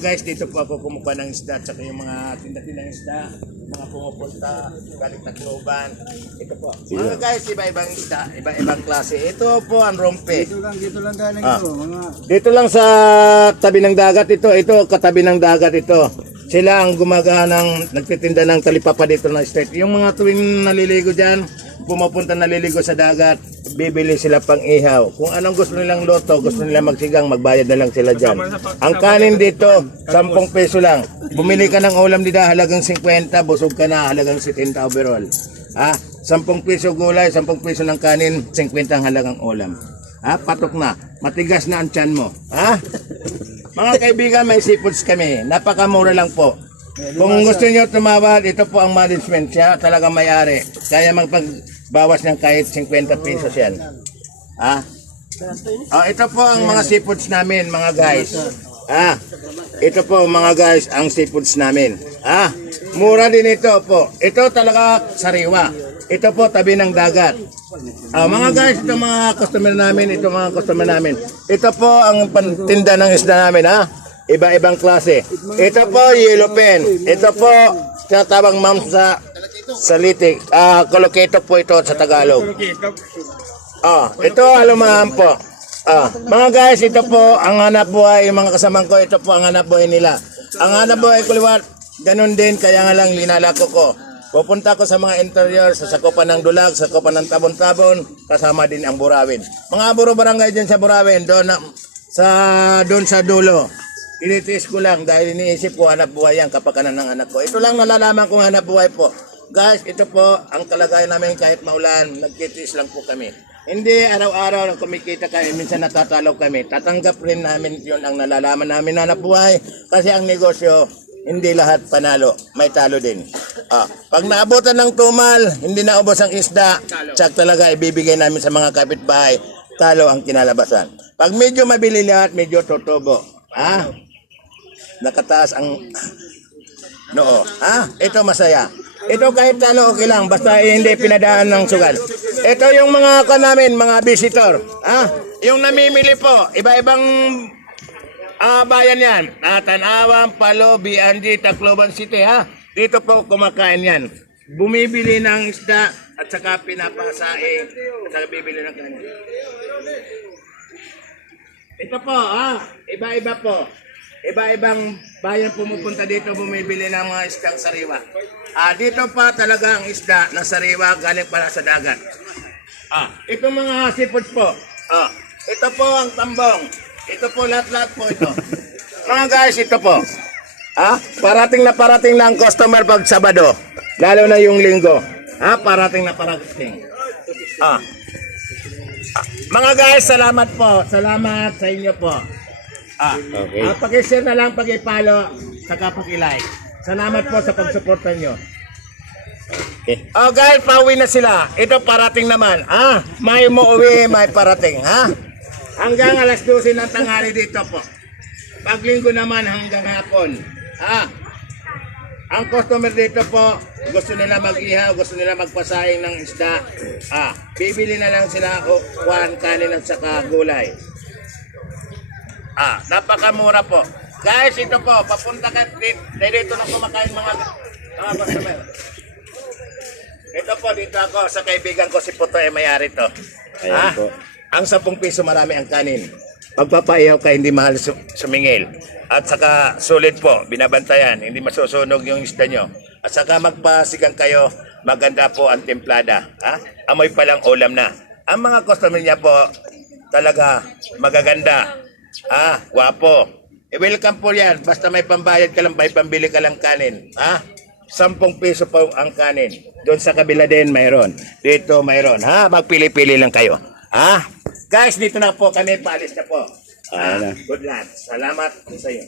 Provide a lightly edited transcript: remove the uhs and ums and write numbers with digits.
Guys, dito po ako kumukuha ng isda at saka yung mga tinda-tindang isda, mga pumupunta, galing Tacloban. Ito po. Mga guys, iba-ibang isda, iba-ibang klase. Ito po ang rompe. Dito lang galing ito. Dito lang sa tabi ng dagat ito. Ito, katabi ng dagat ito. Sila ang gumagawa ng, nagtitinda ng talipapa dito na street. Yung mga tuwing naliligo dyan, pumupunta naliligo sa dagat, bibili sila pang ihaw. Kung anong gusto nilang loto, gusto nila magsigang, magbayad na lang sila dyan. Ang kanin dito, 10 peso lang. Bumili ka ng ulam dito, halagang 50, busog ka na, halagang 70 overall. 10 peso gulay, 10 peso ng kanin, 50 ang halagang ulam. Patok na, matigas na ang tiyan mo. Mga kaibigan, may seafoods kami. Napakamura lang po. Kung gusto niyo tumawad, ito po ang management. Siya talaga may-ari. Kaya magpagbawas ng kahit 50 pesos yan. Ito po ang mga seafoods namin, mga guys. Ito po mga guys, ang seafoods namin. Mura din ito po. Ito talaga sariwa. Ito po tabi ng dagat. Mga guys, ito mga customer namin, Ito po ang pantinda ng isda namin, Iba-ibang klase. Ito po yellow pen. Ito po tinatawag ma'am sa litik. Koloketo po ito sa Tagalog. Ito alumahan po. Mga guys, ito po ang hanap buhay, mga kasamang ko, ito po ang hanap buhay nila. Ang hanap buhay ko liwat, ganun din, kaya nga lang linalako ko. Pupunta ko sa mga interior, sa Sakupan ng Dulag, sa Sakupan ng Tabon-Tabon, kasama din ang Burawin. Mga buro barangay dyan sa Burawin, doon sa dulo. Tinitiis ko lang dahil iniisip ko hanap buhay yan kapakanan ng anak ko. Ito lang nalalaman kong hanap buhay po. Guys, ito po ang kalagayan namin kahit maulan, nagtitiis lang po kami. Hindi araw-araw kumikita kami, minsan natatalaw kami. Tatanggap rin namin yun ang nalalaman namin hanap buhay kasi ang negosyo, hindi lahat panalo, may talo din. Pag naabutan ng tumal, hindi naubos ang isda, tsak talaga ibibigay namin sa mga kapitbahay, talo ang kinalabasan. Pag medyo mabili lahat, medyo tutubo. Nakataas ang noo. Ito masaya. Ito kahit talo okay lang, basta hindi pinadaan ng sugal. Ito yung mga namin, mga visitor. Yung namimili po, iba-ibang bayan yan. Tanawan, Palo, B&G, Tacloban City, Dito po kumakain yan. Bumibili ng isda at saka pinapasaing at saka bibili ng kanin. Ito po, iba-iba po. Iba-ibang bayan pumupunta dito bumibili ng mga isdang sariwa. Dito pa talaga ang isda na sariwa galing para sa dagat. Ito mga seafoods po. Ito po ang tambong. Ito po lahat-lahat po ito. Mga guys, ito po. Parating na ang customer pag Sabado. Lalo na yung Linggo. Parating na parating. Mga guys, salamat po. Salamat sa inyo po. Okay. Pag-share na lang, pag-i-follow, saka pag-i-like. Salamat po sa pagsuporta nyo. Okay. Guys, pauwi na sila. Ito parating naman. May umuwi, may parating. Hanggang alas 12 ng tanghali dito po. Paglinggo naman hanggang hapon. Ang customer dito po, gusto nila mag-ihaw, gusto nila magpasaing ng isda. Bibili na lang sila o kanin at saka gulay. Napakamura po. Guys, ito po, papunta ka dito na kumakain mga customer. Ito po, dito ako sa kaibigan ko si Puto may-ari to. Ayan po. Ang 10 piso marami ang kanin. Pagpapaihaw ka, hindi mahal sumingil. At saka sulit po, binabantayan, hindi masusunog yung isda nyo. At saka magpasigang kayo, maganda po ang templada. Amoy palang ulam na. Ang mga customer niya po, talaga magaganda. Wapo. Welcome po yan. Basta may pambayad ka lang, may pambili ka lang kanin. 10 piso po ang kanin. Doon sa kabila din mayroon. Dito mayroon. Magpili-pili lang kayo. Guys, dito na po kami. Paalis na po. Good luck. Salamat sa iyo.